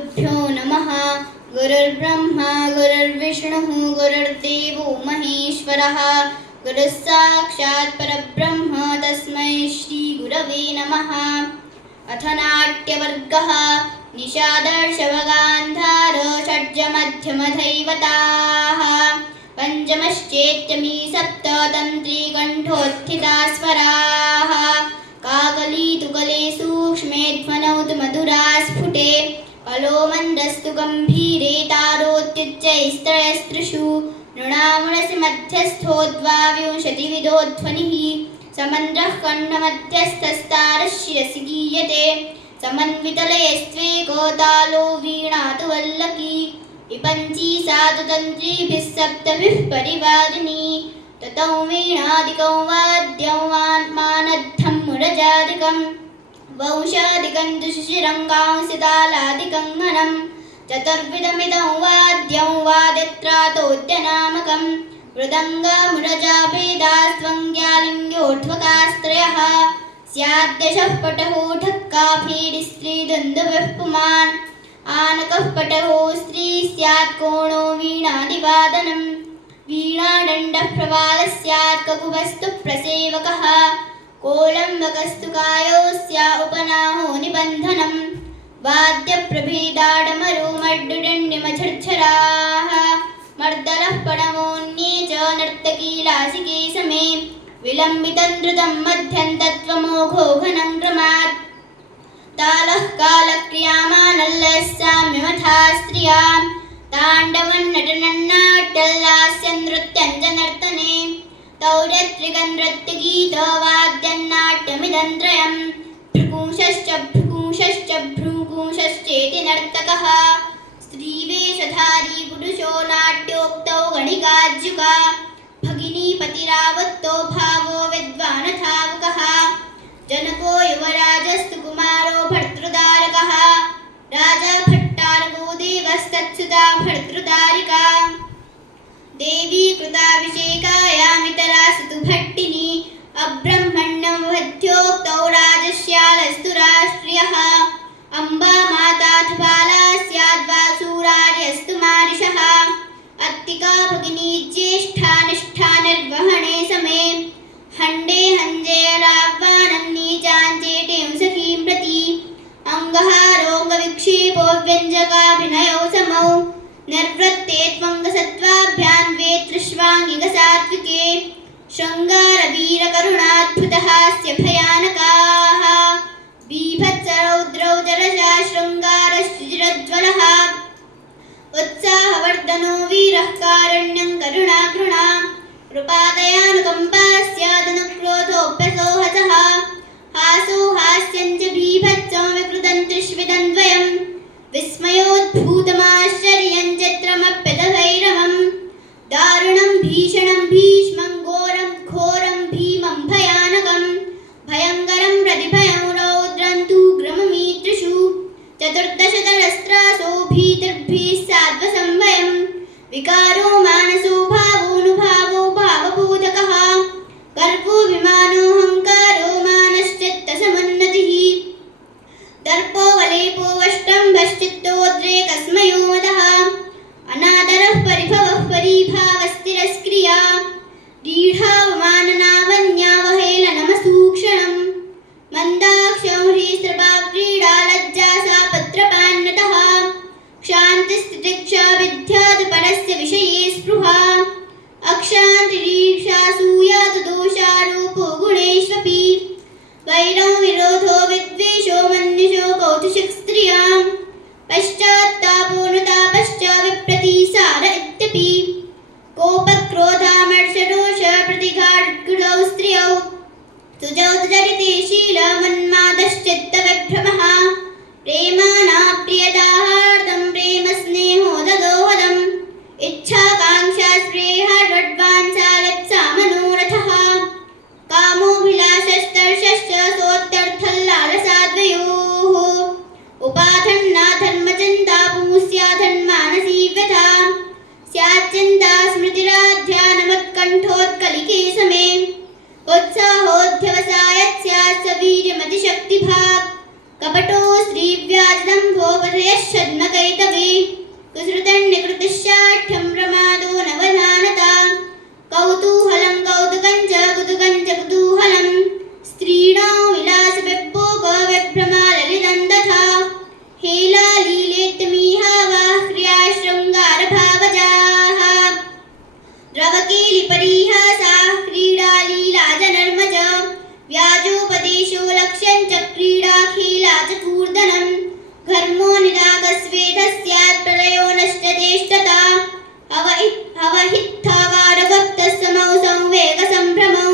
गुरुभ्यो नमः। गुरुर्ब्रह्मा गुरुर्विष्णुः गुरुर्देवो महेश्वरः। गुरुः साक्षात् परब्रह्म तस्मै श्रीगुरवे नमः। अथ नाट्यवर्गः निषादर्शवगान्धार षड्जमध्यमधैवताः पञ्चमश्चेत्यमी सप्त तन्त्री कण्ठोत्थिता स्वराः काकलीतुकले सूक्ष्मे ध्वनौतु मधुरा स्फुटे कलो मन्दस्तु गम्भीरे तारोत्युच्चैस्त्रयस्त्रिषु नृणामुणसि मध्यस्थो द्वाविंशतिविधो ध्वनिः समन्द्रः कण्ठमध्यस्थस्तारः शिरसि गीयते समन्वितलयस्त्वेको तालो वीणा तु वल्लकी विपञ्ची सा तु तन्त्रीभिः सप्तभिः परिवादिनी ततौ वीणादिकं वाद्यं मानद्धं मुरजादिकं वंशादिकं तु शिशिरङ्गांसितालादिकं घनं चतुर्विधमिदं वाद्यं वाद्यत्रातोद्यनामकं मृदङ्गमुरजाभेदास्त्वङ्ग्यालिङ्ग्योर्ध्वकास्त्रयः स्याद्दशः पटहो ढक्का भीडिस्त्रीदुन्दुभिः पुमान् आनकः पटहो स्त्री स्यात् कोणो वीणादिवादनं वीणादण्डः प्रवालः स्यात् ककुभस्तु प्रसेवकः कोलम्बकस्तु कायो स्या उपनाहो निबन्धनं वाद्यप्रभेदाडमरो मड्डुडण्डिमझर्झराः मर्दलः पणमोऽन्ये च नर्तकीलासिके समे विलम्बितं द्रुतं मध्यं तत्त्वमोघो घनं क्रमात् तालः कालक्रियामानल्लः साम्यमथा स्त्रियां ताण्डवन्नटनन्नाट्यल्लास्यं नृत्यं च नर्तने तौर्यत्रिकं नृत्यगीतवाद्यन्नाट्यमिदं त्रयं भृकुंशश्च भ्रूकुंशश्चेति नर्तकः स्त्रीवेषधारी पुरुषो नाट्योक्तौ गणिकाज्युका भगिनीपतिरावत्तो भावो विद्वानथावकः जनको युवराजस्तु कुमारो भर्तृदारकः राजा भट्टारको देवस्तत्सुता भर्तृदारिका देवी कृताभिषेकायामितरा सतु भट्टिनी अब्रह्मण्यं वध्योक्तौ राजश्यालस्तु राष्ट्रियः अम्बा माताथबाला स्याद्वासुरार्यस्तु मारिषः अत्तिका भगिनी ज्येष्ठा निष्ठा निर्वहणे समे हण्डे हञ्जेलाह्वानन्नीचाञ्चेटीं सखीं प्रति अङ्गहारोऽङ्गविक्षेपो व्यञ्जकाभिनयौ समौ निर्वृत्ते त्वङ्गसत्त्वाभ्यां द्वे त्रिष्वाङ्गिकसात्विके शृङ्गारवीरकरुणाद्भुतहास्य भयानकाः बीभत्सरौद्रौ जलशा शृङ्गारश्चिरज्वलः उत्साहवर्धनो वीरः कारण्यं करुणाकृणा कृपादयानुकम्पा स्यादनुक्रोधोऽभ्यसोहसः हासो हास्यं च बीभत्सं विकृतं त्रिष्विधं द्वयं विस्मयोद्भूतमाश्चर्यं चित्रमप्यदभैरवं दारुणं भीषणं भीष्मं घोरं भीमं भयानकं भयङ्करं प्रतिभयं रौद्रं तूग्रममीतृषु चतुर्दशतरस्त्रासो भीतिर्भिः साध्वसंभयं विकारो मानसो भावोऽनुभावो भावबोधकः गर्वोऽभिमानोऽहङ्कारो मानश्चित्तसमुन्नतिः दर्पो वलेपो वष्टम्भश्चित्तोद्रेकस्मयो मदः अनादरः परिभवः परिभावस्तिरस्क्रिया दीढावमाननावन्यावहेलनमसूक्षणं मन्दाक्षं ह्रीस्रपाव्रीडा लज्जा सा पत्रपान्नतः क्षान्तिस्तितिक्षा विद्यात् परस्य विषये स्पृहा अक्षान्तिरीक्षासूयात् दोषारोपो गुणेष्वपि वैरं विरोधो विद्वेषो मन्युषो कौतुषिकस्त्रियां पश्चात्तापोऽनुतापश्च विप्रतिसार इत्यपि कोपक्रोधामर्षरोष प्रतिघाटगुणौ स्त्रियौ सुजौ चरिते शीलमन्मादश्चित्तविभ्रमः प्रेमानाप्रियदाहार्दं प्रेमस्नेहोददोहदम् इच्छाकाङ्क्षा स्प्रेहार्वड्वांसा मनोरथः कामोऽभिलाषस्तर्षश्च सोऽत्यर्थल्लालसाद्वयोः उपाधन्नाधर्मचिन्ता पुंस्याधन्मानसी व्यथा स्याच्चिन्ता स्मृतिराध्यानमत्कण्ठोत्कलिके समे उत्साहोऽध्यवसायत् स्यात् वीर्यमतिशक्तिभाक् कपटो श्रीव्याजदम्भोपधयः षड्मक कुसृतन्निकृतशाठ्यं प्रमादो नवधानता कौतूहलं कौतुकं च कुतुकं च कुतूहलं स्त्रीणां विलासविभोगविभ्रमाललितं तथा हेलालीलेत्तमीहावाः क्रियाशृङ्गारभावजाः द्रवकेलिपरीहासाः क्रीडालीलाजनर्मज व्याजोपदेशो लक्ष्यं च क्रीडाखेला च कूर्दनं घर्मो निरागस्वेदस्यात् प्रलयो नष्टदेष्टता अवहित्थागारगप्तसमौ संवेगसम्भ्रमौ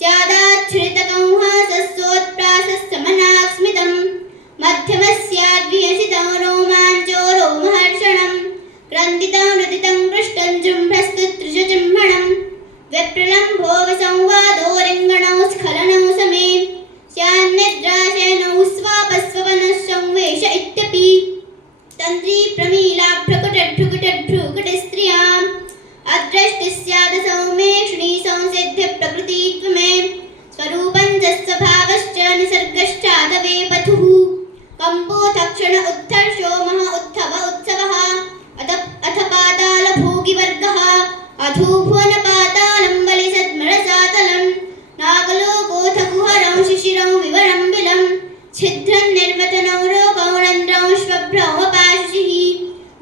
स्यादाच्छ्रितकं हासस्सोत्प्रासस्समनास्मितं मध्यमस्याद्विहसितं रोमाञ्चो रोमहर्षणं क्रन्दितं नृदितं पृष्टं जृम्भस्तुतृषचिह्मणं विप्रलम्भो विसंवादो रिङ्गणौ स्खलनौ समे स्यान्निद्राशयनौ स्वापस्वपनः इत्यपि तन्त्री प्रमीलाभ्रकुटभ्रुकुटभ्रुकुटस्त्रियाम् अदृष्टि स्यादसौ मे क्षणी संसिद्धिप्रकृतित्वमे स्वरूपं च स्वभावश्च निसर्गश्चादवे पथुः कम्पोऽथ क्षण उत्थर्षो मह उत्थव उत्सवः अथ पातालभोगिवर्गः अधोभुवनपातालं बलिसद्मरसातलं नागलोकोऽथ कुहरं शिशिरं विवरं बिलं छिद्रं निर्वचनौ रोगौ रन्ध्रौ श्वभ्रौमपाशुषिः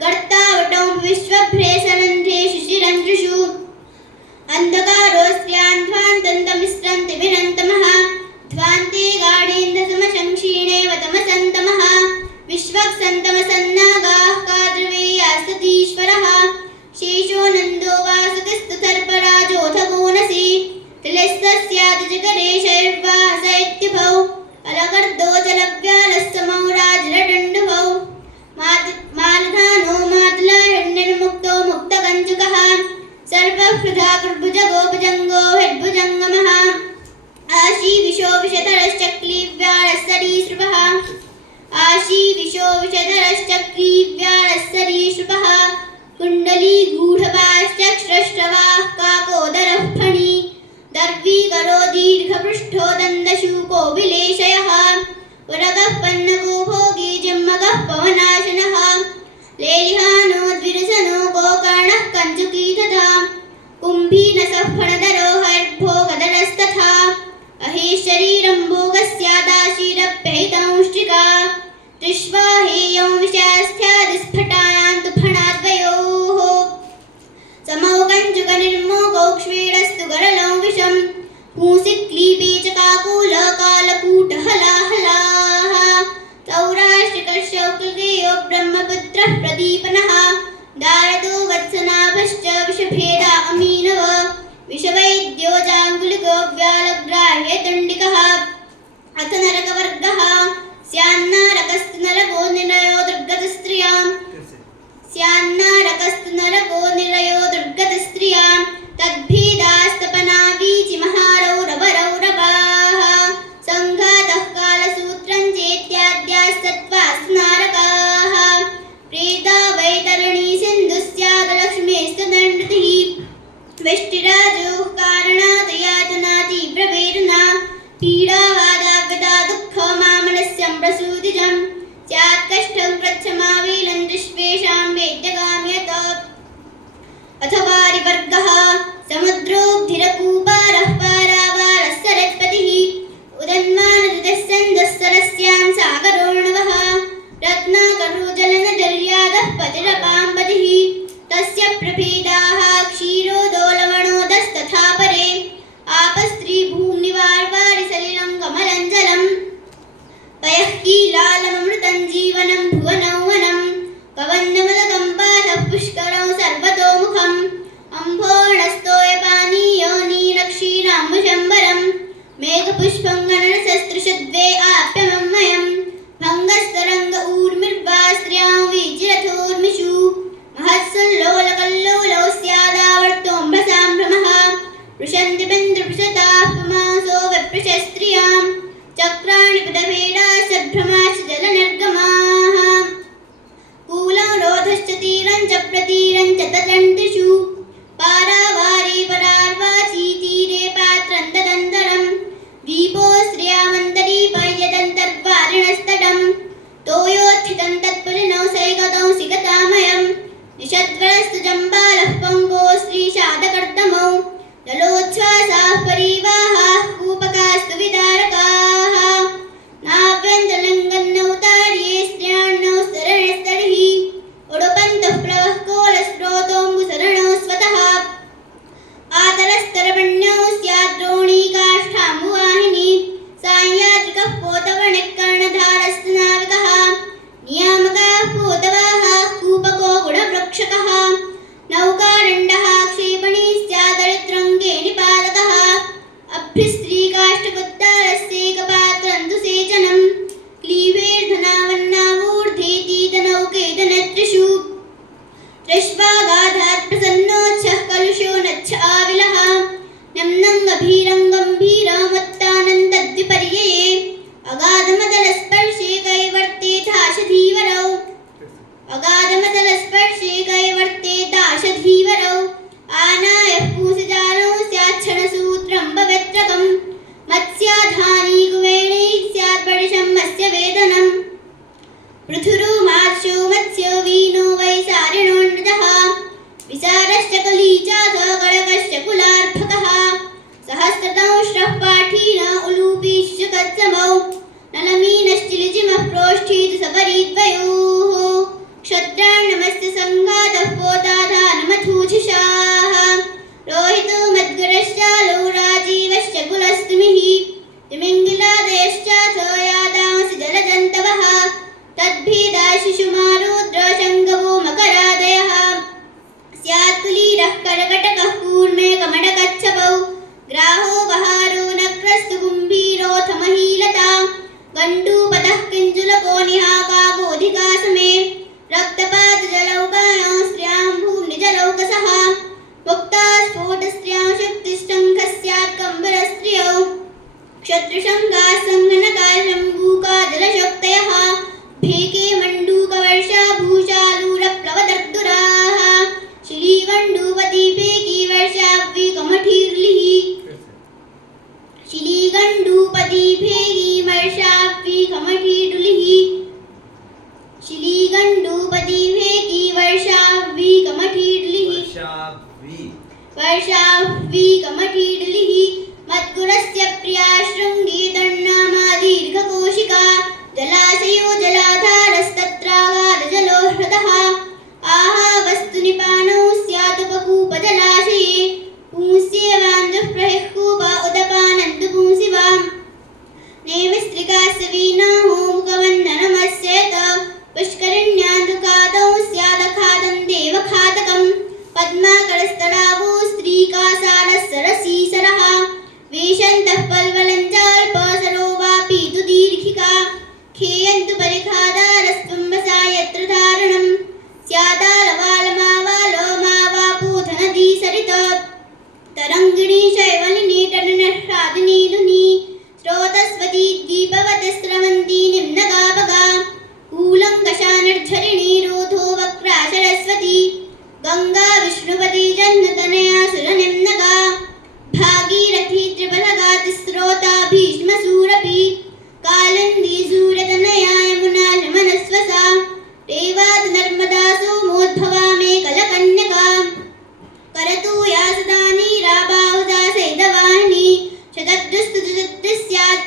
गर्तावटौ विश्वभ्रे सनन्ध्रे शिशिरन्ध्रिषु अन्धकारोऽस्त्र्यान्ध्वान्तमिस्रन्ति विनन्तमः ध्वान्ते गाढेन्द्रसमशङ्क्षीणेव तमसन्तमः विश्वक्सन्तमसन्नागाः काद्रवेयास्ततीश्वरः शेषो नन्दो वासुकिस्तु सर्पराजोऽथ गोनसि तिलस्तस्यादिजगरे शैर्वास इत्युभौ अलकर्दो जलव्यालस्समौ राजरडण्डुभौ मालधानो मातुलहिर्निर्मुक्तो मुक्तकञ्चुकः सर्वहृदा कृर्भुजगो भुजङ्गो हिड्भुजङ्गमः आशीविशो विषधरश्चक्लीव्याळस्सरीसृपः आशीविशो विषधरश्चक्लीव्याळस्सरीसृपः कुण्डलीगूढपाश्चक्षस्रवाः काकोदरः फणी दर्वीकरो दीर्घपृष्ठो दन्तशूको विलेशयः पुरगः पन्नगो भोगी जिह्मगः पवनाशनः लेलिहानो द्विरसनो गोकर्णः कञ्चुकी तथा कुम्भीनसः फणधरो हर्भोगधरस्तथा अहेशरीरं भोगस्यादाशीरप्यहितंष्टिका दृष्ट्वा हेयं विषास्थ्यादिस्फटायान्तु फणाद्वयोः समौ कञ्चुकनिर्मोगौ क्ष्वेडस्तु गरलौ विषं पूंसि क्लीबे च काकुलकालकूटहलाहलाः सौराष्ट्रकर्षौक्लकेयो ब्रह्मपुत्रः प्रदीपनः दारदो वत्सनाभश्च विषभेदा अमीनव विषवैद्यो जाङ्गुलिको व्यालग्राह्यतण्डिकः अथ नरकवर्गः स्यान्नारकस्तु नरको निरयो दुर्गतस्त्रियां स्यान्नारकस्तु नरको निरयो दुर्गतस्त्रियां तद्भेदास्तपना वीचिमहारौरवरौरवाः सङ्घातः कालसूत्रं चेत्याद्यास्तत्त्वास्नारकाः प्रेता वैतरणी सिन्धुस्यादलक्ष्मीस्तदण्डतिः वेष्टिराजोः कारणात् यातना तीव्रवेदना पीडावादाव्यदा दुःखमामनस्यं प्रसूतिजं स्यात्कष्टं प्रच्छमावेलं दृष्ट्वेषां वेद्यगाम्यत अथ वारिवर्गः समुद्रोऽब्धिरकूपारः पारावारः सरस्वतिः उदन्मानदस्सन्दस्सरस्यां सागरोर्णवः रत्नाकरोजलनदर्यादः पतिरपाम्पतिः तस्य प्रभेदाः क्षीरोदोलवणोदस्तथा परे आपस्त्रीभूम्निवार्वारिसलिलं कमलञ्जलं पयः कीलालममृतं जीवनं भुवनौ वनं कवन्दमलकम्पातः पुष्करौ सर्वतोमुखम् अम्भोर्णस्तोयपानीयो नीलक्षीराम्बुशम्बरं मेघपुष्पं गणरसस्त्रिशद्वे आप्यमम्मयं भङ्गस्तरङ्ग ऊर्मिर्वा स्त्रियां वीचिरथोर्मिषु महत्सल्लोलकल्लोलौ स्यादावर्तोऽम्भसाम्भ्रमः पृशन्ति बिन्दुपृशताः पुमांसो विप्रशस्त्रियां चक्राणि पदभेडाः सद्भ्रमाश्च जलनिर्गमाः मकरश्च कली चाथ गणकश्च कुलार्भकः सहस्रदंष्ट्रः पाठी न उलूपीश्च कत्समौ नलमीनश्चिलिजिमः प्रोष्ठीत सबरीद्वयोः क्षत्रान्नमस्य सङ्घातः पोताधानमथूजिषाः रोहितो मद्गरश्चालो राजीवश्च कुलस्तुमिः तिमिङ्गिलादयश्चाथ यादांसि जलजन्तवः तद्भेदा शिशुमारुद्र शङ्गवो मकरादयः स्यात् कुलीरः करकटकः कूर्मे कमटकच्छपौ ग्राहो बहारो नक्रस्तु कुम्भीरोऽथ महीलता गण्डूपतः किञ्जुलको निहाकागोधिका समे रक्तपातजलौकायां स्त्रियां भूम्निजलौकसः मुक्ता स्फोटस्त्रियां शक्तिष्टङ्कः स्यात् कम्बरस्त्रियौ क्षत्रुशङ्काः सङ्घनकाः शम्भूका जलशक्तयः भेके मण्डूकवर्षा भूषालूरप्लवदर्दुराः श्रीगण्डूपती भेकी वर्षाव्वी कमठीर्लिः श्रीगण्डूपती भेगी वर्षाव्वी कमठीर्लिः श्रीगण्डूपती भेगी वर्षाव्वी कमठीर्लिः वर्षाव्वी कमठीर्लिः मद्गुणस्य प्रिया शृङ्गी तन्नामा दीर्घकोशिका जलाशयो जलाधारस्तत्रागारजलो हृदः आहा वस्तुनिपानौ स्यादुपकूपजलाशये पुंस्येवान्धः प्रहिःकूप उदपानन्दपुंसि वां नेमिस्त्रिकास्य वीनाहो मुखवन्दनमस्येत पुष्करिण्यान्दुकादौ स्यादखादं देवखातकं पद्माकरस्तडावो स्त्रीकासारः सरसीसरः वेशन्तः पल्वलञ्जाल्पसरो वापि तु दीर्घिका खेयन्तु परिखादारस्त्वम्बसा यत्र धारणं स्यादालवालमावालो मावापूथनदीसरित तरङ्गिणी शैवलिनी तटनह्रादिनी धुनी स्रोतस्वती द्वीपवत् स्रवन्ती निम्नगापगा कूलङ्कषा निर्झरिणी रोधो वक्रा सरस्वती गङ्गा विष्णुपती जह्नतनया सुरनिम्नगा भागीरथी त्रिपथगा तिस्रोता भीष्मशूरपी कालिन्दी सूर्यतनया यमुना शमनस्वसा रेवात् नर्मदा सोमोद्भवा मेकलकन्यका करतु या सदा नीराबाहुजा सैतवाहिनी शतद्रुस्तुशतद्रुस्यात्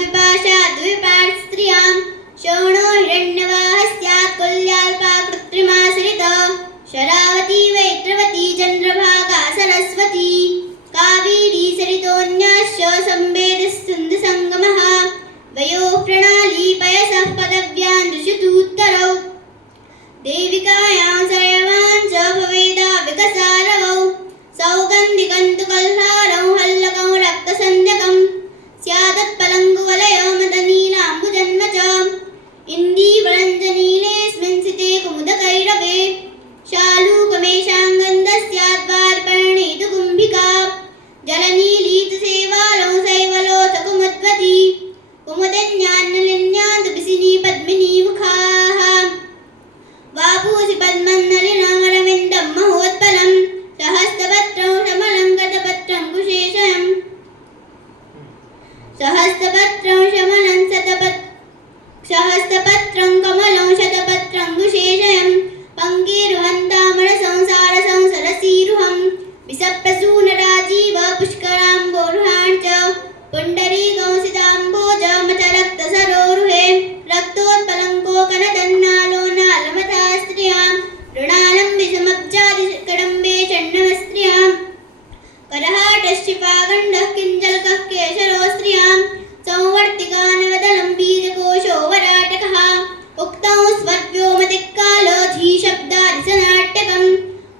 विपाशा द्विपात् स्त्रियां शोणो हिरण्यवाह स्यात् कुल्याल्पा कृत्रिमाश्रित शरावती वैत्रवती चन्द्रभागा सरस्वती कावेरी सरितोऽन्याश्च संवेदस्सुन्दसङ्गमः वयोः प्रणाली पयसः पदव्यां दृशतूत्तरौ देविकायां शयवां च भवेदा विकसारवौ सौगन्धिकन्तुकल्हारौ हल्लकं रक्तसन्ध्यकं स्यादत्पलङ्गुवलयो मदनीनाम्बुजन्म च इन्दीवरञ्जनीलेऽस्मिन् सिते कुमुदकैरवे शालूकमेषाङ्गन्दस्याद्वारिपर्णेतु कुम्भिका जलनीलीतसेवालौ शैवलोऽथ कुमुद्वती कुमुदन्यान्नलिन्यान्तु पिसिनी पद्मिनी मुखाः वापूसि पद्मन्नलिनामरविन्दं महोत्पलं सहस्रपत्रं शमलं गतपत्रं कुशेषं सहस्रपत्रं शमलं सहस्रपत्रं कमलं शतपत्रं कुशेषं पङ्केरुहन्तामरसंसारसंसरसीरुहं विषप्रसूनराजीव पुष्कराम्बोरुहान् च पुण्डरीकंसिताम्बोजमथरक्तसरोरुहे रक्तोत्पलङ्कोकनदन्नालो नालमथा स्त्रियां ऋणालं विषमब्जादिकडम्बे चण्डमस्त्रियां करहाटश्चिपागण्डः किञ्जल्कः केशरो स्त्रियां संवर्तिकानवदलं बीजकोशो वराटकः उक्तं स्वव्योमदिक्कालो धीशब्दादिसनाट्यकं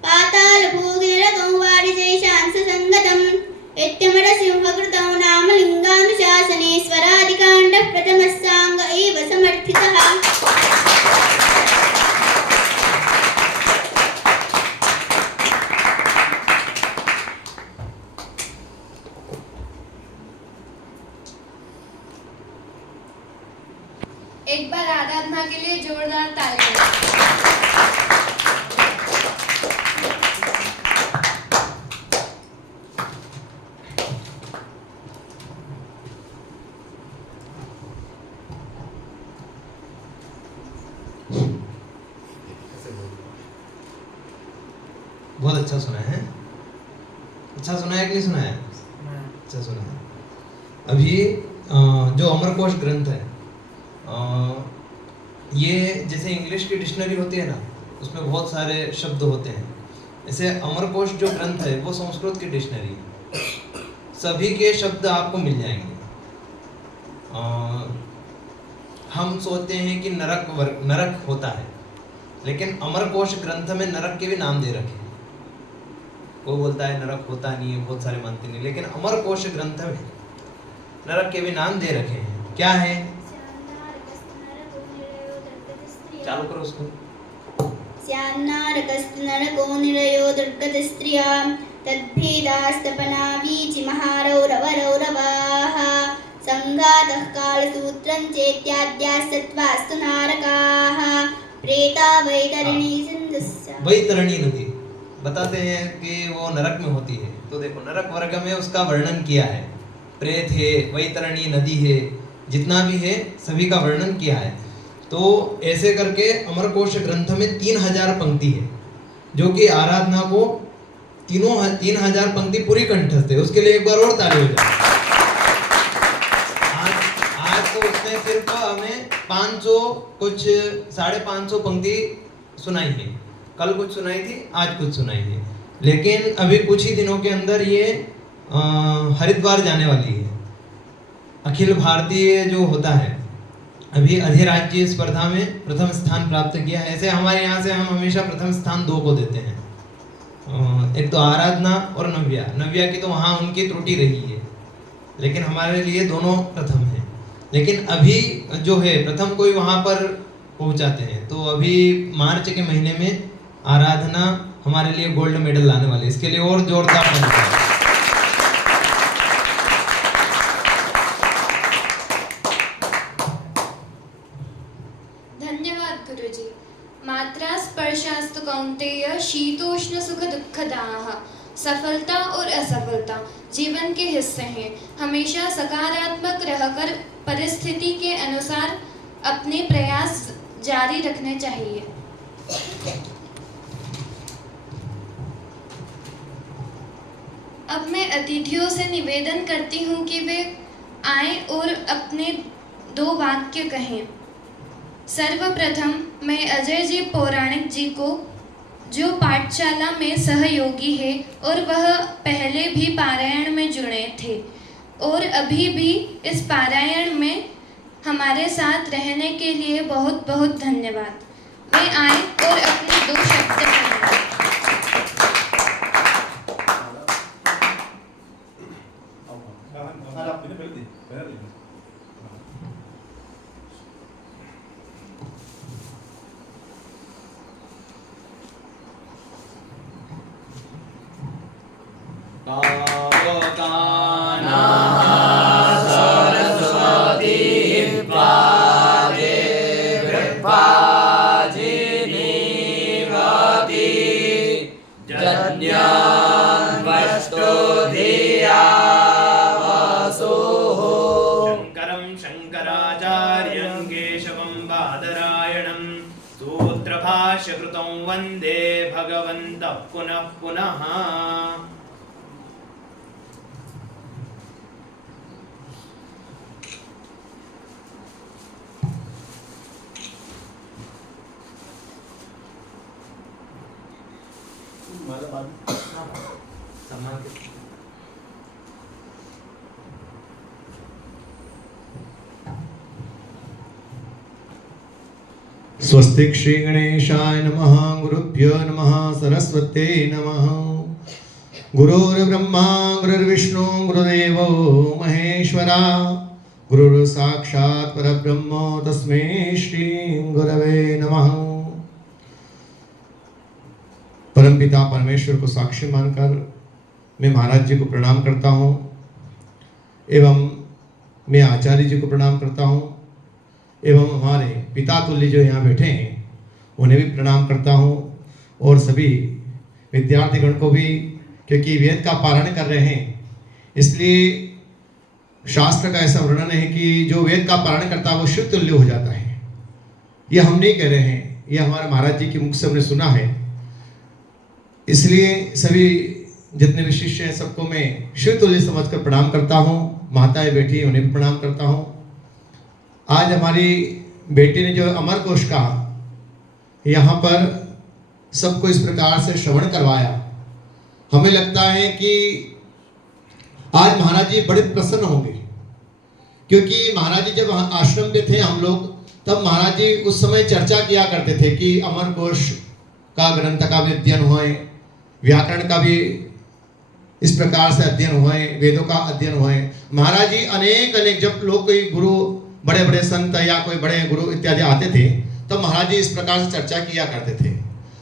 पातालभोगिरकं वारिशेषांससङ्गतम् इत्यमरसिंहकृतं नाम लिङ्गानुशासने स्वरादिकाण्डः प्रथमः साङ्ग एव समर्थितः। एक बार आराधना के लिए जोरदार तालियां। बहुत अच्छा सुना है। अच्छा सुना है कि नहीं सुना है? अच्छा सुना है। अभी जो अमरकोश ग्रंथ है, ये जैसे इंग्लिश की डिक्शनरी होती है ना, उसमें बहुत सारे शब्द होते हैं, ऐसे अमरकोश जो ग्रंथ है वो संस्कृत की डिक्शनरी है। सभी के शब्द आपको मिल जाएंगे। हम सोचते हैं कि नरक होता है, लेकिन अमरकोश ग्रंथ में नरक के भी नाम दे रखे हैं। कोई बोलता है नरक होता नहीं है, बहुत सारे मानते नहीं, लेकिन अमरकोश ग्रंथ में नरक के भी नाम दे रखे हैं। क्या है? चालू करो उसको। स्यान्नारकस्तु नरको निरयो दुर्गतस्त्रियां तद्भेदास्तपना वीचिमहारौरवरौरवाः संघातः कालसूत्रं चेत्याद्याः सत्त्वास्तु नारकाः प्रेता वैतरणी सिन्धुस्य। वैतरणी नदी बताते हैं कि वो नरक में होती है। तो देखो नरक वर्ग में उसका वर्णन किया है, प्रेत है, वैतरणी नदी है, जितना भी है सभी का वर्णन किया है। तो ऐसे करके अमरकोश ग्रंथ में 3000 पंक्ति है, जो कि आराधना को 3000 पंक्ति पूरी कंठस्थ है। उसके लिए एक बार और ताली हो जाए। आज तो उसने सिर्फ हमें 500 कुछ 550 पंक्ति सुनाई है। कल कुछ सुनाई थी, आज कुछ सुनाई है, लेकिन अभी कुछ ही दिनों के अंदर ये हरिद्वार जाने वाली है। अखिल भारतीय जो होता है, अभी अधिराज्य स्पर्धा में प्रथम स्थान प्राप्त किया है। ऐसे हमारे यहाँ से हम हमेशा प्रथम स्थान 2 को देते हैं, एक तो आराधना और नव्या की तो वहाँ उनकी त्रुटि रही है, लेकिन हमारे लिए दोनों प्रथम हैं। लेकिन अभी जो है प्रथम कोई वहाँ पर पहुँचाते हैं। तो अभी मार्च के महीने में आराधना हमारे लिए गोल्ड मेडल लाने वाले, इसके लिए और जोरदार ताली। मात्रा स्पर्शास्तु कौन्तेय शीतोष्ण सुख दुखदाः सफलता और असफलता जीवन के हिस्से हैं। हमेशा सकारात्मक रहकर परिस्थिति के अनुसार अपने प्रयास जारी रखने चाहिए। अब मैं अतिथियों से निवेदन करती हूँ कि वे आएं और अपने 2 वाक्य कहें। सर्वप्रथम मैं अजय जी पौराणिक जी को, जो पाठशाला में सहयोगी है और वह पहले भी पारायण में जुड़े थे और अभी भी इस पारायण में हमारे साथ रहने के लिए बहुत बहुत धन्यवाद। वे आए और अपने 2 शब्द कहें। शंकरं शंकराचार्यं केशवं बादरायणं सूत्रभाष्यकृतं वन्दे भगवन्तः पुनः पुनः। स्वस्तिक श्री गणेशाय नमः। गुरुभ्यो नमः। सरस्वते नमः। गुरुर्ब्रह्मा गुरुर्विष्णु गुरुदेवो महेश्वरा गुरुर्साक्षात् परब्रह्म तस्मै श्री गुरवे नमः। परमपिता परमेश्वर को साक्षी मानकर मैं महाराज जी को प्रणाम करता हूँ एवं मैं आचार्य जी को प्रणाम करता हूँ एवं हमारे पिता तुल्य जो यहाँ बैठे हैं उन्हें भी प्रणाम करता हूँ और सभी विद्यार्थीगण को भी, क्योंकि वेद का पारण कर रहे हैं, इसलिए शास्त्र का ऐसा वर्णन है कि जो वेद का पारण करता है वो शिव तुल्य हो जाता है। ये हम नहीं कह रहे हैं, ये हमारे महाराज जी के मुख से हमने सुना है। इसलिए सभी जितने भी शिष्य हैं सबको मैं शिवतुल्य समझकर प्रणाम करता हूँ। माताएं बैठी हैं उन्हें भी प्रणाम करता हूँ। आज हमारी बेटी ने जो अमर कोश का यहाँ पर सबको इस प्रकार से श्रवण करवाया, हमें लगता है कि आज महाराज जी बड़े प्रसन्न होंगे, क्योंकि महाराज जी जब आश्रम पे थे हम लोग, तब महाराज जी उस समय चर्चा किया करते थे कि अमर कोश का ग्रंथ का भी अध्ययन हुए, व्याकरण का भी इस प्रकार से अध्ययन हुए, वेदों का अध्ययन हुए। महाराज जी अनेक जब लोग कोई गुरु, बड़े बड़े संत या कोई बड़े गुरु इत्यादि आते थे, तब महाराज जी इस प्रकार से चर्चा किया करते थे।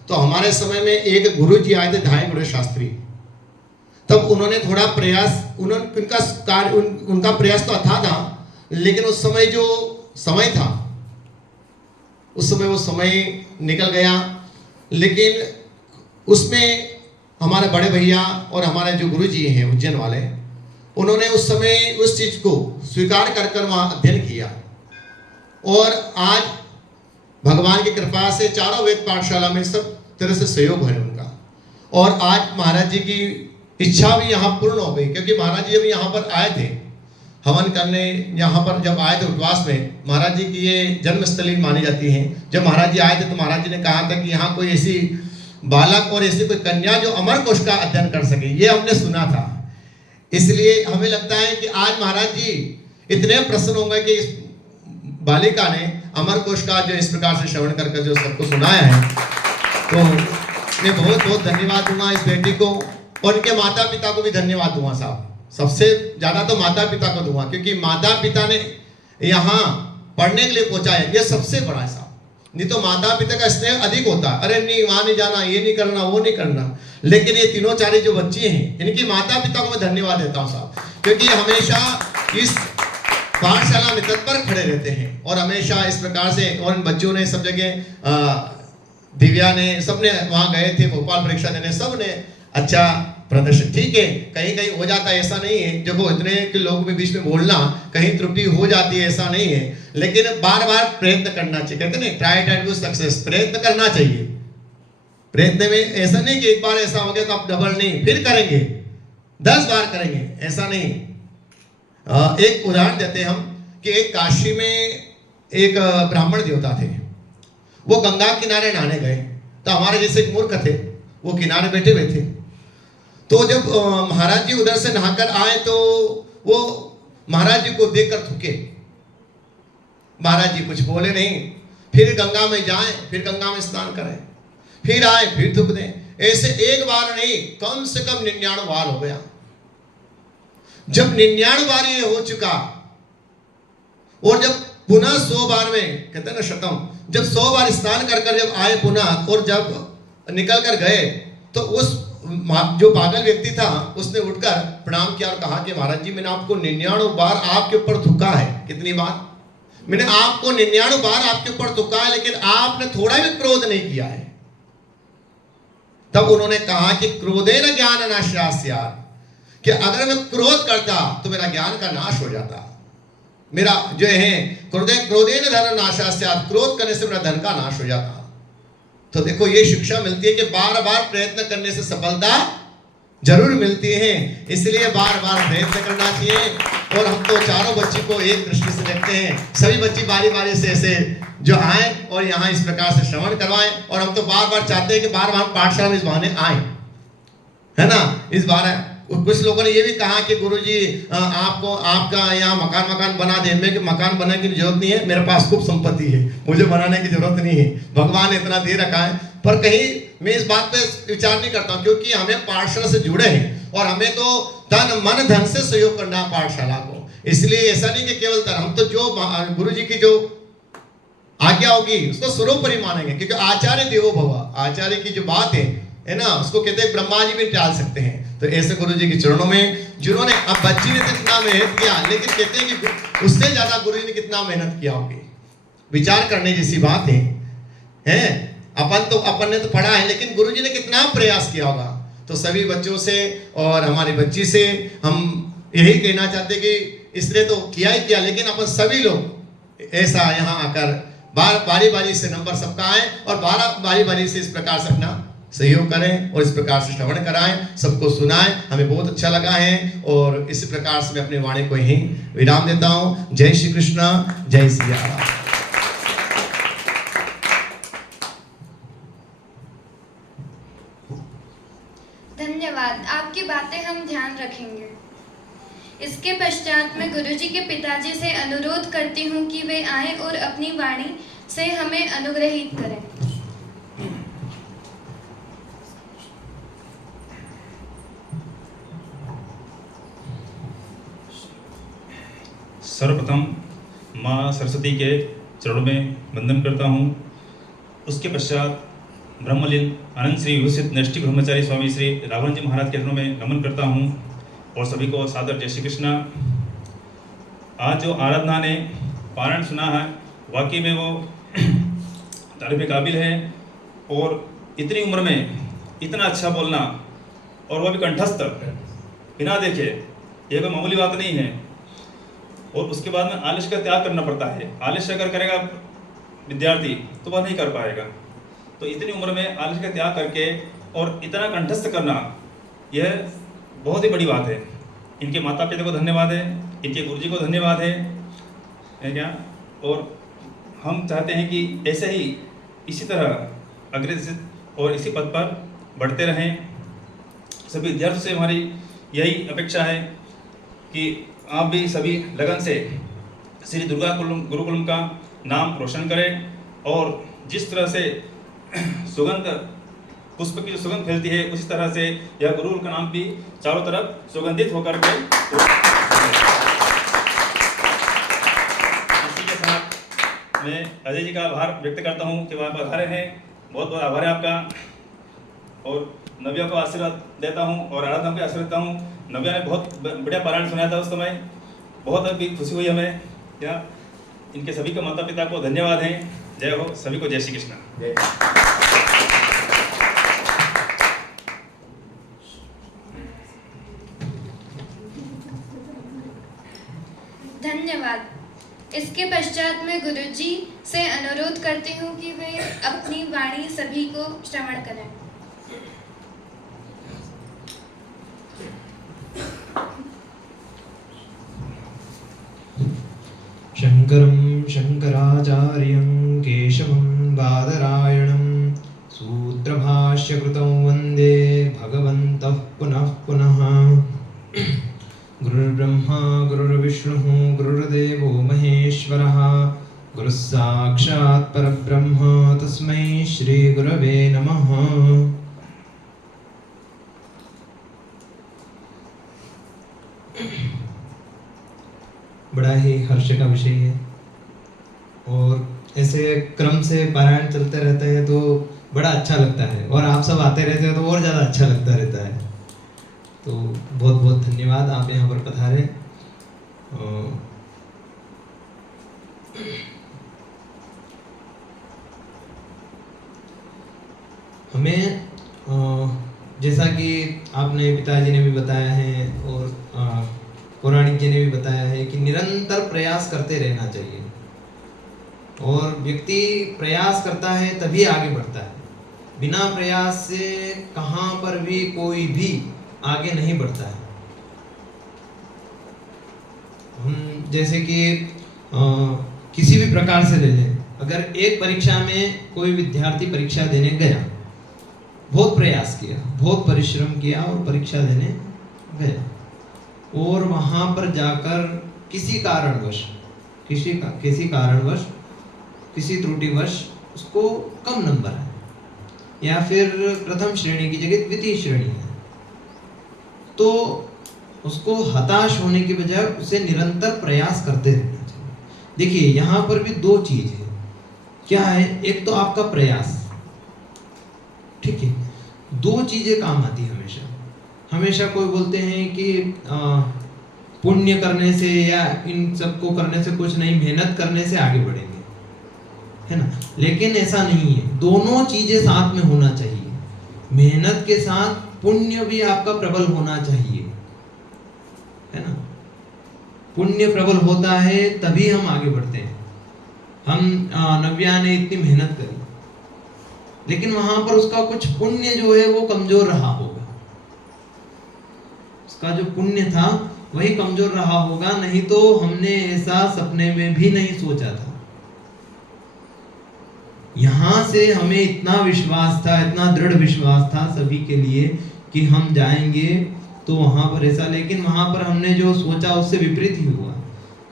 तो हमारे समय में एक गुरु जी आए थे, धाय गुरु शास्त्री। तब उन्होंने थोड़ा प्रयास, उनका प्रयास तो था, लेकिन उस समय जो समय था, उस समय वो समय निकल गया। लेकिन उसमें हमारे बड़े भैया और हमारे जो गुरु जी हैं उज्जैन वाले, उन्होंने उस समय उस चीज को स्वीकार कर वहाँ अध्ययन किया। और आज भगवान की कृपा से चारों वेद पाठशाला में सब तरह से सहयोग है उनका। और आज महाराज जी की इच्छा भी यहाँ पूर्ण हो गई, क्योंकि महाराज जी जब यहाँ पर आए थे हवन करने, यहाँ पर जब आए थे उपवास में, महाराज जी की ये जन्मस्थली मानी जाती है। जब महाराज जी आए थे तो महाराज जी ने कहा था कि यहाँ कोई ऐसी बालक और ऐसी कोई कन्या जो अमर कोश का अध्ययन कर सके, ये हमने सुना था। इसलिए हमें लगता है कि आज महाराज जी इतने प्रसन्न होंगे कि इस बालिका ने अमर कोश का जो इस प्रकार से श्रवण करके जो सबको सुनाया है, तो मैं बहुत बहुत धन्यवाद दूंगा इस बेटी को, और उनके माता पिता को भी धन्यवाद दूंगा साहब। सबसे ज्यादा तो माता पिता को दूंगा, क्योंकि माता पिता ने यहाँ पढ़ने के लिए पहुंचाया, ये सबसे बड़ा है साहब। नहीं तो माता पिता का स्नेह अधिक होता है, अरे नहीं वहां नहीं जाना, ये नहीं करना, वो नहीं करना। लेकिन ये तीनों चारे जो बच्ची हैं, इनकी माता पिता को मैं धन्यवाद देता हूँ साहब, क्योंकि हमेशा इस पाठशाला में तत्पर खड़े रहते हैं और हमेशा इस प्रकार से। और इन बच्चों ने सब जगह, दिव्या ने, सबने वहां गए थे भोपाल परीक्षा देने, सब ने अच्छा प्रदर्शन। ठीक है, कहीं कहीं हो जाता है, ऐसा नहीं है। देखो इतने के लोगों के बीच में बोलना, कहीं त्रुटि हो जाती है, ऐसा नहीं है। लेकिन बार बार प्रयत्न करना चाहिए, कहते नहीं ट्राई टू सक्सेस, प्रयत्न करना चाहिए। प्रयत्न में ऐसा नहीं कि एक बार ऐसा हो गया तो आप डबल नहीं, फिर करेंगे, 10 बार करेंगे, ऐसा नहीं। एक उदाहरण देते हम कि एक काशी में एक ब्राह्मण देवता थे, वो गंगा किनारे नहाने गए। तो हमारे जैसे एक मूर्ख थे, वो किनारे बैठे हुए थे। तो जब महाराज जी उधर से नहाकर आए तो वो महाराज जी को देखकर थूके। महाराज जी कुछ बोले नहीं, फिर गंगा में जाएं, फिर गंगा में स्नान करें, फिर आए, फिर थूक दें। ऐसे एक बार नहीं, कम से कम 99 बार हो गया। जब 99 बार ये हो चुका, और जब पुनः 100 बार में, कहते हैं ना शतम, जब 100 बार स्नान कर कर जब आए पुनः, और जब निकल कर गए, तो उस जो पागल व्यक्ति था उसने उठकर प्रणाम किया और कहा कि महाराज जी मैंने आपको 99 बार आपके ऊपर थूका है। कितनी बार? मैंने आपको 99 बार आपके ऊपर थूका है, लेकिन आपने थोड़ा भी क्रोध नहीं किया है। तब उन्होंने कहा कि क्रोधेन ज्ञान नाशास्यात्, कि अगर मैं क्रोध करता तो मेरा ज्ञान का नाश हो जाता। मेरा जो है क्रोधेन धन नाशास्यात्, क्रोध करने से मेरा धन का नाश हो जाता। तो देखो ये शिक्षा मिलती है कि बार बार प्रयत्न करने से सफलता जरूर मिलती है, इसलिए बार बार प्रयत्न करना चाहिए। और हम तो चारों बच्ची को एक दृष्टि से देखते हैं, सभी बच्ची बारी बारी से ऐसे जो आए और यहाँ इस प्रकार से श्रवण करवाएं। और हम तो बार बार चाहते हैं कि बार बार पाठशाला में इस बहाने आए, है ना। इस बार कुछ लोगों ने ये भी कहा कि गुरुजी आपको आपका यहाँ मकान बना दे। मैं कि मकान बनाने की जरूरत नहीं है, मेरे पास खूब संपत्ति है, मुझे बनाने की जरूरत नहीं है, भगवान ने इतना दे रखा है। पर कहीं मैं इस बात पे विचार नहीं करता हूँ, क्योंकि हमें पाठशाला से जुड़े हैं और हमें तो तन मन धन से सहयोग करना है पाठशाला को। इसलिए ऐसा नहीं कि केवल तन, हम तो जो गुरु जी की जो आज्ञा होगी उसको सर्वोपरि मानेंगे, क्योंकि आचार्य देवो भव, आचार्य की जो बात है ना, उसको कहते हैं ब्रह्मा जी भी टाल सकते हैं। तो ऐसे गुरु जी के चरणों में, जिन्होंने, अब बच्ची ने तो इतना मेहनत किया, लेकिन कहते हैं कि उससे ज्यादा गुरु जी ने कितना मेहनत किया होगी। विचार करने जैसी बात है। अपन ने तो पढ़ा है, लेकिन गुरु जी ने कितना प्रयास किया होगा। तो सभी बच्चों से और हमारी बच्ची से हम यही कहना चाहते कि इसने तो किया ही किया, लेकिन अपन सभी लोग ऐसा यहाँ आकर बारी बारी से नंबर सबका आए और बारी बारी से इस प्रकार से अपना सहयोग करें और इस प्रकार से श्रवण कराएं, सबको सुनाएं। हमें बहुत अच्छा लगा है और इस प्रकार से मैं अपनी वाणी को यहीं विराम देता हूं। जय श्री कृष्ण, जय सिया राम। धन्यवाद, आपकी बातें हम ध्यान रखेंगे। इसके पश्चात मैं गुरुजी के पिताजी से अनुरोध करती हूँ कि वे आएं और अपनी वाणी से हमें अनुग्रहित करें। सर्वप्रथम माँ सरस्वती के चरणों में वंदन करता हूँ। उसके पश्चात ब्रह्मलीन आनंद श्री विभूषित नैष्ठिक ब्रह्मचारी स्वामी श्री राघवन जी महाराज के चरणों में नमन करता हूँ और सभी को सादर जय श्री कृष्ण। आज जो आराधना ने पारायण सुना है, वाकई में वो तारीफ काबिल है और इतनी उम्र में इतना अच्छा बोलना और वह भी कंठस्थ बिना देखे, यह कोई मामूली बात नहीं है। और उसके बाद में आलस्य का त्याग करना पड़ता है। आलस्य अगर करेगा विद्यार्थी तो वह नहीं कर पाएगा। तो इतनी उम्र में आलस्य का त्याग करके और इतना कंठस्थ करना, यह बहुत ही बड़ी बात है। इनके माता पिता को धन्यवाद है, इनके गुरुजी को धन्यवाद है क्या। और हम चाहते हैं कि ऐसे ही इसी तरह अग्रसित और इसी पद पर बढ़ते रहें। सभी विद्यार्थियों से हमारी यही अपेक्षा है कि आप भी सभी लगन से श्री दुर्गा गुरुकुलम का नाम रोशन करें और जिस तरह से सुगंध पुष्प की जो सुगंध फैलती है, उसी तरह से यह गुरुकुल का नाम भी चारों तरफ सुगंधित होकर के इसी के साथ मैं अजय जी का आभार व्यक्त करता हूँ कि वहाँ पर पधारे हैं। बहुत बहुत आभार है आपका। और नव्या को आशीर्वाद देता हूँ और आराधना को आशीर्वाद देता हूँ। नव्या ने बहुत बढ़िया पारायण सुनाया था उस समय, बहुत अभी खुशी हुई हमें क्या। इनके सभी के माता पिता को धन्यवाद हैं। जय हो, सभी को जय श्री कृष्ण। धन्यवाद। इसके पश्चात मैं गुरुजी से अनुरोध करती हूँ कि वे अपनी वाणी सभी को श्रवण करें। शंकरं शंकराचार्यं केशवं बादरायणं सूत्रभाष्यकृतं वन्दे भगवन्तः पुनः पुनः। गुरुर्ब्रह्मा गुरुर्विष्णुः गुरुर्देवो महेश्वरः गुरुः साक्षात् परब्रह्म तस्मै श्री गुरवे नमः। बड़ा ही हर्ष का विषय है और ऐसे क्रम से पारायण चलते रहते हैं तो बड़ा अच्छा लगता है और आप सब आते रहते हो तो और ज़्यादा अच्छा लगता रहता है। तो बहुत बहुत धन्यवाद, आप यहाँ पर पधारे। हमें जैसा कि आपने पिताजी ने भी बताया है और पौराणिक जी ने भी बताया है कि निरंतर प्रयास करते रहना चाहिए और व्यक्ति प्रयास करता है तभी आगे बढ़ता है। बिना प्रयास से कहाँ पर भी कोई भी आगे नहीं बढ़ता है। हम जैसे कि किसी भी प्रकार से ले लें, अगर एक परीक्षा में कोई विद्यार्थी परीक्षा देने गया, बहुत प्रयास किया, बहुत परिश्रम किया और परीक्षा देने गया और वहाँ पर जाकर किसी कारणवश किसी त्रुटिवश उसको कम नंबर है या फिर प्रथम श्रेणी की जगह द्वितीय श्रेणी है, तो उसको हताश होने के बजाय उसे निरंतर प्रयास करते रहना चाहिए। देखिए यहाँ पर भी दो चीज है। क्या है? एक तो आपका प्रयास, ठीक है, दो चीजें काम आती है हमेशा कोई बोलते हैं कि पुण्य करने से या इन सबको करने से कुछ नहीं, मेहनत करने से आगे बढ़ेंगे, है ना। लेकिन ऐसा नहीं है, दोनों चीजें साथ में होना चाहिए। मेहनत के साथ पुण्य भी आपका प्रबल होना चाहिए, है ना। पुण्य प्रबल होता है तभी हम आगे बढ़ते हैं। हम नव्या ने इतनी मेहनत करी लेकिन वहां पर उसका कुछ पुण्य जो है वो कमजोर रहा होगा, उसका जो पुण्य था वही कमजोर रहा होगा, नहीं तो हमने ऐसा सपने में भी नहीं सोचा था। यहां से हमें इतना विश्वास था, इतना दृढ़ विश्वास था सभी के लिए कि हम जाएंगे तो वहां पर ऐसा, लेकिन वहां पर हमने जो सोचा उससे विपरीत ही हुआ।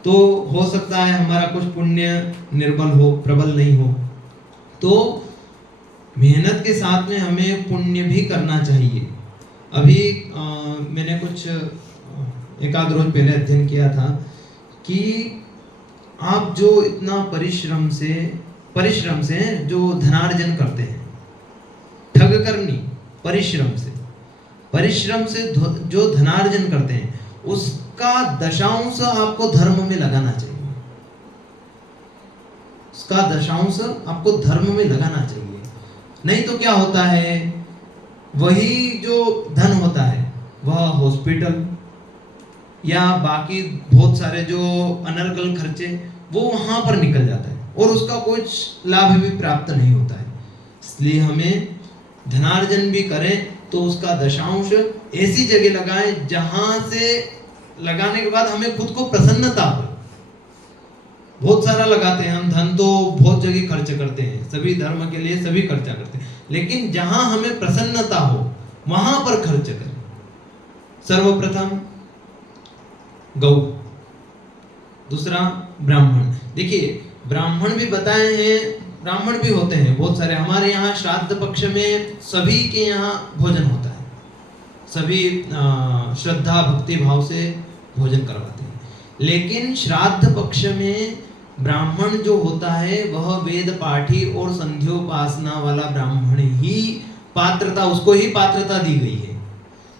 तो हो सकता है हमारा कुछ पुण्य निर्बल हो, प्रबल नहीं हो। तो मेहनत के साथ में हमें पुण्य भी करना चाहिए। अभी मैंने कुछ एक आध रोज पहले अध्ययन किया था कि आप जो इतना परिश्रम से जो धनार्जन करते हैं, ठग करनी, परिश्रम से जो धनार्जन करते हैं उसका दशांश आपको धर्म में लगाना चाहिए, उसका दशांश आपको धर्म में लगाना चाहिए। नहीं तो क्या होता है, वही जो धन होता है वह हॉस्पिटल या बाकी बहुत सारे जो अनर्गल खर्चे वो वहां पर निकल जाता है और उसका कुछ लाभ भी प्राप्त नहीं होता है। इसलिए हमें धनार्जन भी करें तो उसका दशांश ऐसी जगह लगाएं जहां से लगाने के बाद हमें खुद को प्रसन्नता हो। बहुत सारा लगाते हैं हम धन, तो बहुत जगह खर्च करते हैं, सभी धर्म के लिए सभी खर्चा करते हैं, लेकिन जहां हमें प्रसन्नता हो वहां पर खर्च करें। सर्वप्रथम गौ, दूसरा ब्राह्मण। देखिए ब्राह्मण भी बताए हैं, ब्राह्मण भी होते हैं बहुत सारे। हमारे यहाँ श्राद्ध पक्ष में सभी के यहाँ भोजन होता है, सभी श्रद्धा भक्ति भाव से भोजन करवाते हैं। लेकिन श्राद्ध पक्ष में ब्राह्मण जो होता है वह वेद पाठी और संध्योपासना वाला ब्राह्मण ही पात्रता, उसको ही पात्रता दी गई है।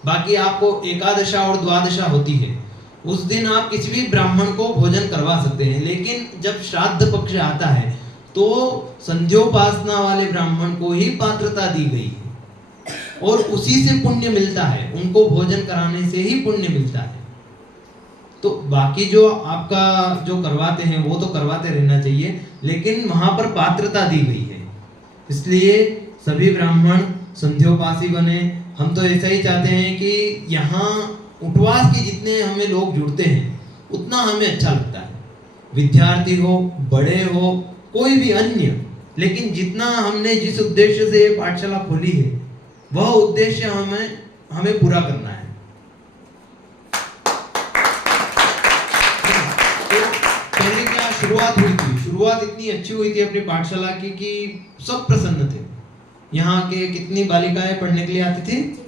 बाकी आपको एकादशा और द्वादशा होती है, उस दिन आप किसी भी ब्राह्मण को भोजन करवा सकते हैं। लेकिन जब श्राद्ध पक्ष आता है तो संध्योपासना वाले ब्राह्मण को ही पात्रता दी गई है और उसी से पुण्य मिलता है, उनको भोजन कराने से ही पुण्य मिलता है। तो बाकी जो आपका जो करवाते हैं वो तो करवाते रहना चाहिए, लेकिन वहां पर पात्रता दी गई है, इसलिए सभी ब्राह्मण संध्योपासी बने। हम तो ऐसा ही चाहते हैं कि यहाँ उपवास के जितने हमें लोग जुड़ते हैं उतना हमें अच्छा लगता है, विद्यार्थी हो, बड़े हो, कोई भी अन्य, लेकिन जितना हमने जिस उद्देश्य से ये पाठशाला खोली है वह उद्देश्य हमें पूरा करना है। तो पहले क्या शुरुआत हुई थी, शुरुआत इतनी अच्छी हुई थी अपनी पाठशाला की कि सब प्रसन्न थे। यहाँ के कितनी बालिकाएं पढ़ने के लिए आती थी?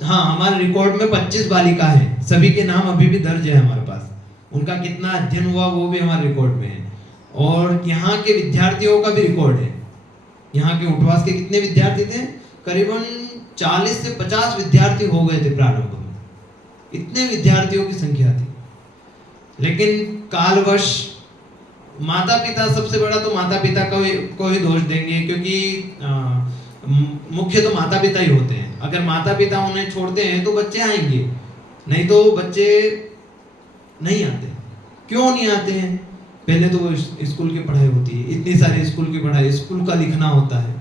हाँ, हमारे रिकॉर्ड में 25 बालिका है, सभी के नाम अभी भी दर्ज है हमारे पास। उनका कितना अध्ययन हुआ वो भी हमारे रिकॉर्ड में है, और यहाँ के विद्यार्थियों का भी रिकॉर्ड है। यहाँ के उपवास के कितने विद्यार्थी थे? करीबन 40 से 50 विद्यार्थी हो गए थे प्रारंभ में, इतने विद्यार्थियों की संख्या थी। लेकिन कालवश माता पिता, सबसे बड़ा तो माता पिता को ही दोष देंगे, क्योंकि मुख्य तो माता पिता ही होते हैं। अगर माता पिता उन्हें छोड़ते हैं तो बच्चे आएंगे, नहीं तो बच्चे नहीं आते। क्यों नहीं आते हैं? पहले तो स्कूल की पढ़ाई होती है, इतनी सारी स्कूल की पढ़ाई, स्कूल का लिखना होता है,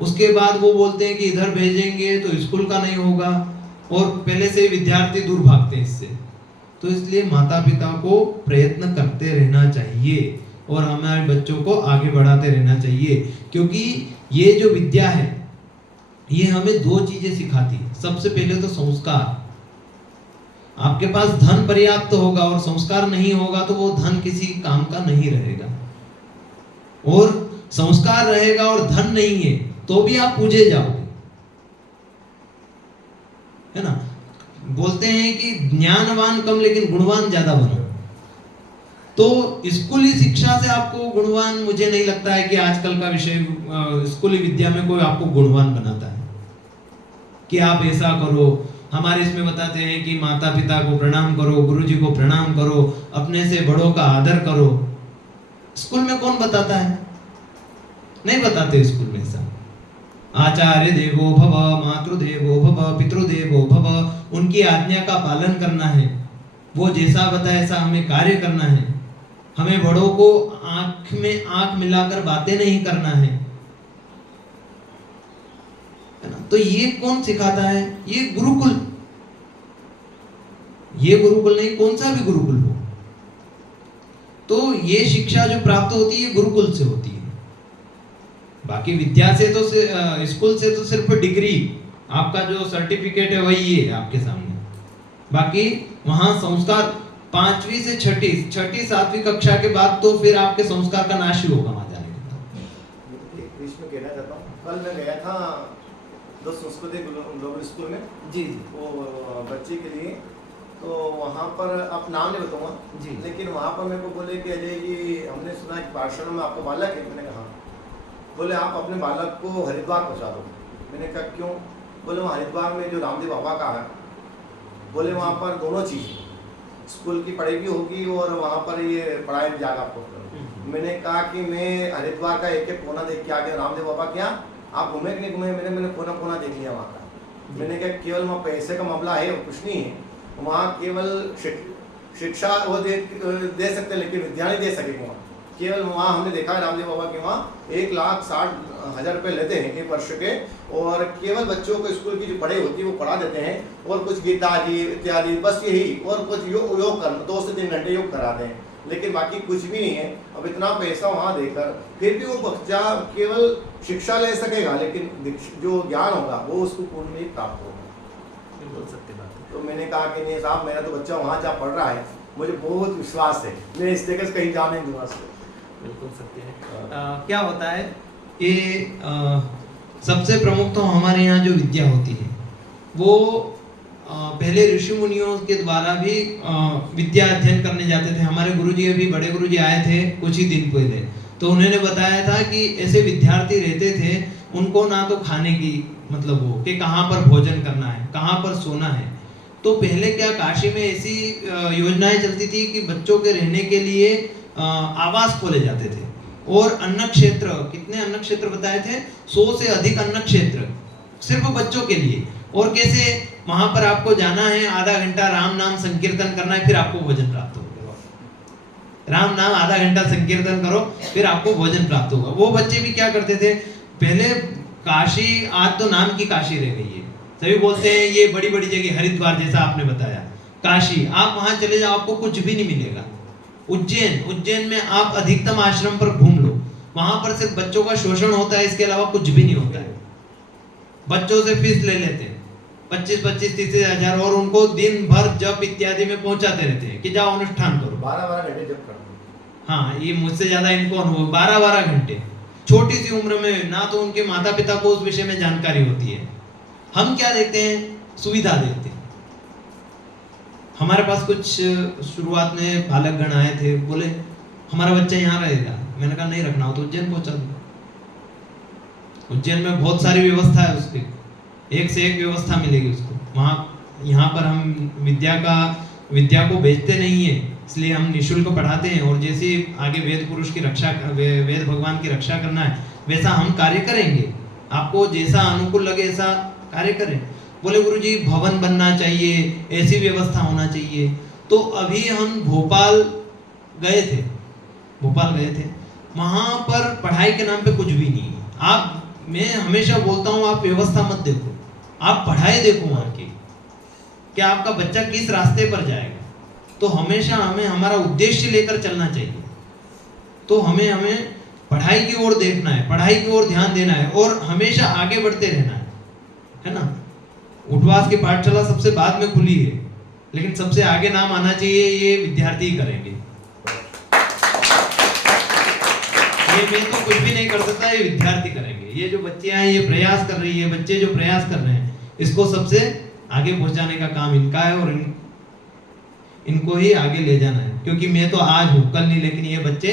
उसके बाद वो बोलते हैं कि इधर भेजेंगे तो स्कूल का नहीं होगा, और पहले से ही विद्यार्थी दूर भागते हैं इससे। तो इसलिए माता पिता को प्रयत्न करते रहना चाहिए और हमारे बच्चों को आगे बढ़ाते रहना चाहिए, क्योंकि ये जो विद्या है ये हमें दो चीजें सिखाती है। सबसे पहले तो संस्कार। आपके पास धन पर्याप्त होगा और संस्कार नहीं होगा तो वो धन किसी काम का नहीं रहेगा, और संस्कार रहेगा और धन नहीं है तो भी आप पूजे जाओगे, है ना। बोलते हैं कि ज्ञानवान कम लेकिन गुणवान ज्यादा बनो। तो स्कूली शिक्षा से आपको गुणवान, मुझे नहीं लगता है कि आजकल का विषय स्कूली विद्या में कोई आपको गुणवान बनाता है कि आप ऐसा करो। हमारे इसमें बताते हैं कि माता पिता को प्रणाम करो, गुरुजी को प्रणाम करो, अपने से बड़ों का आदर करो। स्कूल में कौन बताता है? नहीं बताते स्कूल में ऐसा। आचार्य देवो भव, मातृदेवो भव, पितृदेवो भव, उनकी आज्ञा का पालन करना है, वो जैसा बताए ऐसा हमें कार्य करना है। हमें बड़ों को आंख में आंख मिलाकर बातें नहीं करना है, तो ये कौन सिखाता है? ये गुरुकुल, ये गुरुकुल नहीं, कौन सा भी गुरुकुल हो, तो ये शिक्षा जो प्राप्त होती है गुरुकुल से होती है। बाकी विद्या से तो स्कूल से तो सिर्फ डिग्री, आपका जो सर्टिफिकेट है वही है आपके सामने। बाकी वहां संस्कार 5वीं से 6ठी 7वीं कक्षा के बाद तो फिर आपके संस्कार का नाश ही होगा वहां जाने के बाद। एक बीच में कहना चाहता हूँ, कल मैं गया था दो संस्कृति ग्लोबल स्कूल में जी वो बच्चे के लिए, तो वहाँ पर आप नाम नहीं बताऊँगा जी। लेकिन वहाँ पर मेरे को बोले कि अजय जी हमने सुना कि पाठशाला में आपका बालक है। मैंने कहा हाँ। बोले आप अपने बालक को हरिद्वार पहुँचा दो। मैंने कहा क्यों? बोले वहाँ हरिद्वार में जो रामदेव बाबा का है, बोले वहाँ पर दोनों चीज़, स्कूल की पढ़ाई भी होगी और वहाँ पर ये पढ़ाई भी जाएगा आपको। मैंने कहा कि मैं हरिद्वार का एक कोना देख के आ गया, रामदेव बाबा क्या आप घूमे कि नहीं घूमे? मैंने कोना कोना देख लिया वहाँ का। मैंने कहा केवल वहाँ पैसे का मामला है, कुछ नहीं है वहाँ, केवल शिक्षा वो दे सकते लेकिन विद्या नहीं दे सकेंगे वहाँ। केवल वहाँ हमने देखा है रामदेव बाबा के वहाँ 1,60,000 रुपये लेते हैं एक वर्ष के, और केवल बच्चों को स्कूल की जो पढ़ाई होती है वो पढ़ा देते हैं, और कुछ गीता जी इत्यादि बस यही, और कुछ योग करना 2 से 3 घंटे योग कराते हैं, लेकिन बाकी कुछ भी नहीं है। अब इतना पैसा वहाँ देकर फिर भी वो बच्चा केवल शिक्षा ले सकेगा, लेकिन जो ज्ञान होगा वो उसको पूर्ण नहीं प्राप्त होगा। बिल्कुल सत्य बात है। तो मैंने कहा कि नहीं साहब, मेरा तो बच्चा वहाँ जा पढ़ रहा है, मुझे बहुत विश्वास है, मैं इस जगह से कहीं जाने नहीं दूंगा। बिल्कुल सत्य है। क्या होता है कि सबसे प्रमुख तो हमारे यहाँ जो विद्या होती है वो पहले ऋषि मुनियों के द्वारा भी विद्या अध्ययन करने जाते थे। हमारे गुरुजी, अभी बड़े गुरुजी आए थे कुछ ही दिन पहले, तो उन्होंने बताया था कि ऐसे विद्यार्थी रहते थे, उनको ना तो खाने की मतलब हो कि कहाँ पर भोजन करना है, कहाँ पर सोना है। तो पहले क्या काशी में ऐसी योजनाएं चलती थी कि बच्चों के रहने के लिए आवास खोले जाते थे, और अन्न क्षेत्र, कितने अन्न क्षेत्र बताए थे? 100 से अधिक अन्न क्षेत्र सिर्फ बच्चों के लिए। और कैसे? वहां पर आपको जाना है, आधा घंटा राम नाम संकीर्तन करना है, फिर आपको भोजन प्राप्त होगा। राम नाम आधा घंटा संकीर्तन करो, फिर आपको भोजन प्राप्त होगा। वो बच्चे भी क्या करते थे पहले? काशी आज तो नाम की काशी रह गई है, सभी बोलते हैं ये बड़ी बड़ी जगह, हरिद्वार जैसा आपने बताया, काशी, आप वहां चले जाओ आपको कुछ भी नहीं मिलेगा। उज्जैन में आप अधिकतम आश्रम पर घूम लो, वहां पर सिर्फ बच्चों का शोषण होता है, इसके अलावा कुछ भी नहीं होता है। बच्चों से फीस ले लेते हैं 25-30 हजार, और उनको दिन भर जप इत्यादि में पहुंचाते रहते हैं कि जाओ अनुष्ठान करो। 12-12 घंटे जप करते। हाँ, ये मुझसे ज्यादा इनको अनुभव, 12-12 घंटे छोटी सी उम्र में, ना तो उनके माता पिता को उस विषय में जानकारी होती है। हम क्या देखते हैं? सुविधा देखते हैं। हमारे पास कुछ शुरुआत में बालकगण आए थे, बोले हमारा बच्चा यहाँ रहेगा। मैंने कहा नहीं रखना हो तो उज्जैन पहुंचा दो। उज्जैन में बहुत सारी व्यवस्था है, उसके एक से एक व्यवस्था मिलेगी उसको वहाँ। यहाँ पर हम विद्या को बेचते नहीं है, इसलिए हम निःशुल्क पढ़ाते हैं, और जैसे आगे वेद पुरुष की रक्षा, वेद भगवान की रक्षा करना है वैसा हम कार्य करेंगे। आपको जैसा अनुकूल लगे ऐसा कार्य करें। बोले गुरुजी भवन बनना चाहिए, ऐसी व्यवस्था होना चाहिए। तो अभी हम भोपाल गए थे, वहाँ पर पढ़ाई के नाम पे कुछ भी नहीं है। मैं हमेशा बोलता हूँ आप व्यवस्था मत देखो, आप पढ़ाई देखो वहाँ की, कि आपका बच्चा किस रास्ते पर जाएगा। तो हमेशा हमें हमारा उद्देश्य लेकर चलना चाहिए। तो हमें पढ़ाई की ओर देखना है, पढ़ाई की ओर ध्यान देना है, और हमेशा आगे बढ़ते रहना है ना। उठवास की पाठशाला सबसे बाद में खुली है, लेकिन सबसे आगे नाम आना चाहिए, ये विद्यार्थी ही करेंगे। ये मैं तो कुछ भी नहीं कर सकता, ये विद्यार्थी करेंगे। ये जो बच्चियां हैं ये प्रयास कर रही है, बच्चे जो प्रयास कर रहे हैं, इसको सबसे आगे पहुंचाने का काम इनका है, और इनको ही आगे ले जाना है। क्योंकि मैं तो आज हूँ, कल नहीं, लेकिन ये बच्चे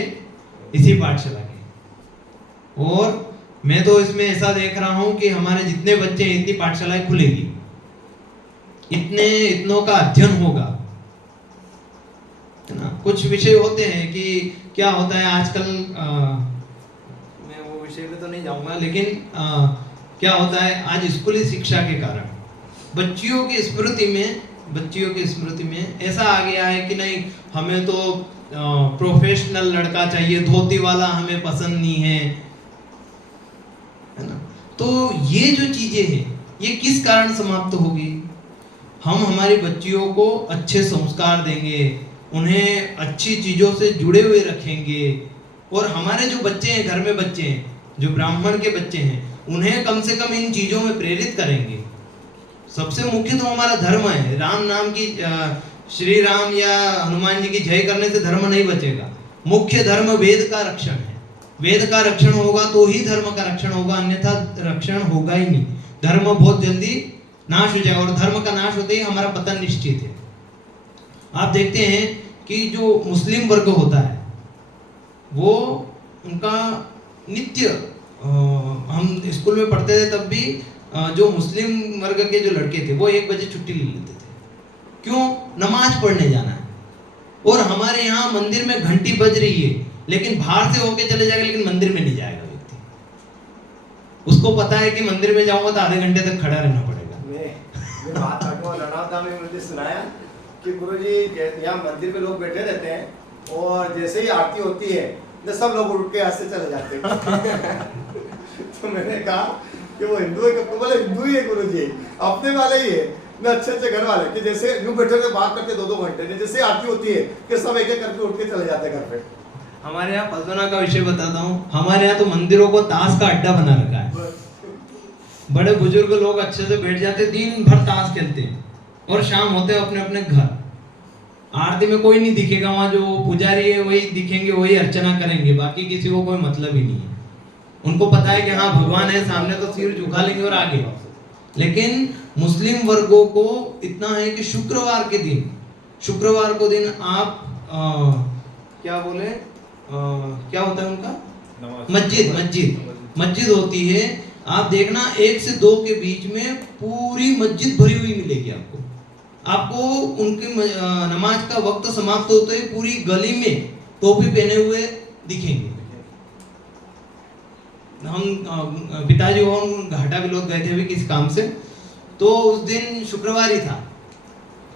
इसी पाठशाला के। और मैं तो इसमें ऐसा देख रहा हूँ कि हमारे जितने बच्चे हैं इतनी पाठशालाएं खुलेगी, इतनों का अध्ययन होगा, है ना। कुछ विषय होते हैं कि क्या होता है आजकल, मैं वो विषय पे तो नहीं जाऊंगा, लेकिन क्या होता है आज स्कूली शिक्षा के कारण बच्चियों की स्मृति में ऐसा आ गया है कि नहीं, हमें तो प्रोफेशनल लड़का चाहिए, धोती वाला हमें पसंद नहीं है ना। तो ये जो चीजें हैं ये किस कारण समाप्त होगी? हम हमारी बच्चियों को अच्छे संस्कार देंगे, उन्हें अच्छी चीज़ों से जुड़े हुए रखेंगे, और हमारे जो बच्चे हैं, घर में बच्चे हैं, जो ब्राह्मण के बच्चे हैं, उन्हें कम से कम इन चीज़ों में प्रेरित करेंगे। सबसे मुख्य तो हमारा धर्म है। राम नाम की श्री राम या हनुमान जी की जय करने से धर्म नहीं बचेगा। मुख्य धर्म वेद का रक्षण है। वेद का रक्षण होगा तो ही धर्म का रक्षण होगा, अन्यथा रक्षण होगा ही नहीं। धर्म बहुत जल्दी नाश हो जाएगा, और धर्म का नाश होते ही हमारा पतन निश्चित है। आप देखते हैं कि जो मुस्लिम वर्ग होता है वो उनका नित्य, हम स्कूल में पढ़ते थे तब भी जो मुस्लिम वर्ग के जो लड़के थे वो 1 बजे छुट्टी ले लेते थे। क्यों? नमाज पढ़ने जाना है। और हमारे यहाँ मंदिर में घंटी बज रही है, लेकिन बाहर से होके चले जाएगा, लेकिन मंदिर में नहीं जाएगा व्यक्ति। उसको पता है कि मंदिर में जाऊंगा तो आधे घंटे तक खड़ा रहना पड़ेगा। मैं बात करता रणौदा में मुझे सुनाया कि गुरुजी यहाँ मंदिर में लोग बैठे रहते हैं, और जैसे ही आरती होती है तो सब लोग उठ के यहाँ से चले जाते हैं। तो मैंने कहा कि वो हिंदू है, बोले हिंदू ही है गुरुजी, अपने वाले ही है ना, अच्छे घर वाले, कि जैसे यूं बैठे थे बात करते 2-2 घंटे, जैसे आरती होती है कि सब एक एक करके उठ के चले जाते हैं घर पे। हमारे यहाँ पलटना का विषय बताता हूँ। हमारे यहाँ तो मंदिरों को ताश का अड्डा बना रखा है। बड़े बुजुर्ग लोग अच्छे से बैठ जाते, दिन भर ताश खेलते हैं, और शाम होते अपने अपने घर। आरती में कोई नहीं दिखेगा, वहाँ जो पुजारी है वही दिखेंगे, वही अर्चना करेंगे, बाकी किसी को कोई मतलब ही नहीं है। उनको पता है कि हाँ भगवान है सामने, तो सिर झुका लेंगे और आगे। लेकिन मुस्लिम वर्गों को इतना है कि शुक्रवार को दिन आप क्या बोले, क्या होता है उनका, मस्जिद होती है। आप देखना 1 से 2 के बीच में पूरी मस्जिद भरी हुई मिलेगी आपको उनकी नमाज का वक्त समाप्त होते ही पूरी गली में टोपी पहने हुए दिखेंगे। हम पिताजी और घाटा विलोद गए थे अभी किसी काम से, तो उस दिन शुक्रवार ही था,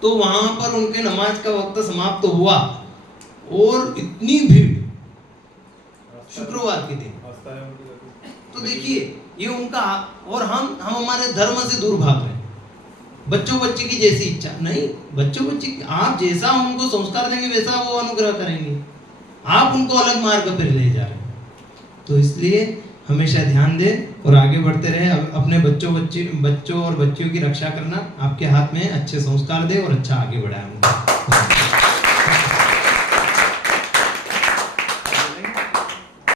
तो वहां पर उनके नमाज का वक्त समाप्त हुआ, और इतनी भीड़ शुक्रवार के दिन। तो देखिए ये उनका, और हम हमारे धर्म से दूर भाग रहे हैं। बच्चों बच्ची की जैसी इच्छा नहीं, बच्चों बच्ची आप जैसा उनको संस्कार देंगे वैसा वो अनुग्रह करेंगे। आप उनको अलग मार्ग पर ले जा रहे हैं। तो इसलिए हमेशा ध्यान दें और आगे बढ़ते रहे। अपने बच्चों और बच्चियों की रक्षा करना आपके हाथ में, अच्छे संस्कार दे और अच्छा आगे बढ़ाए।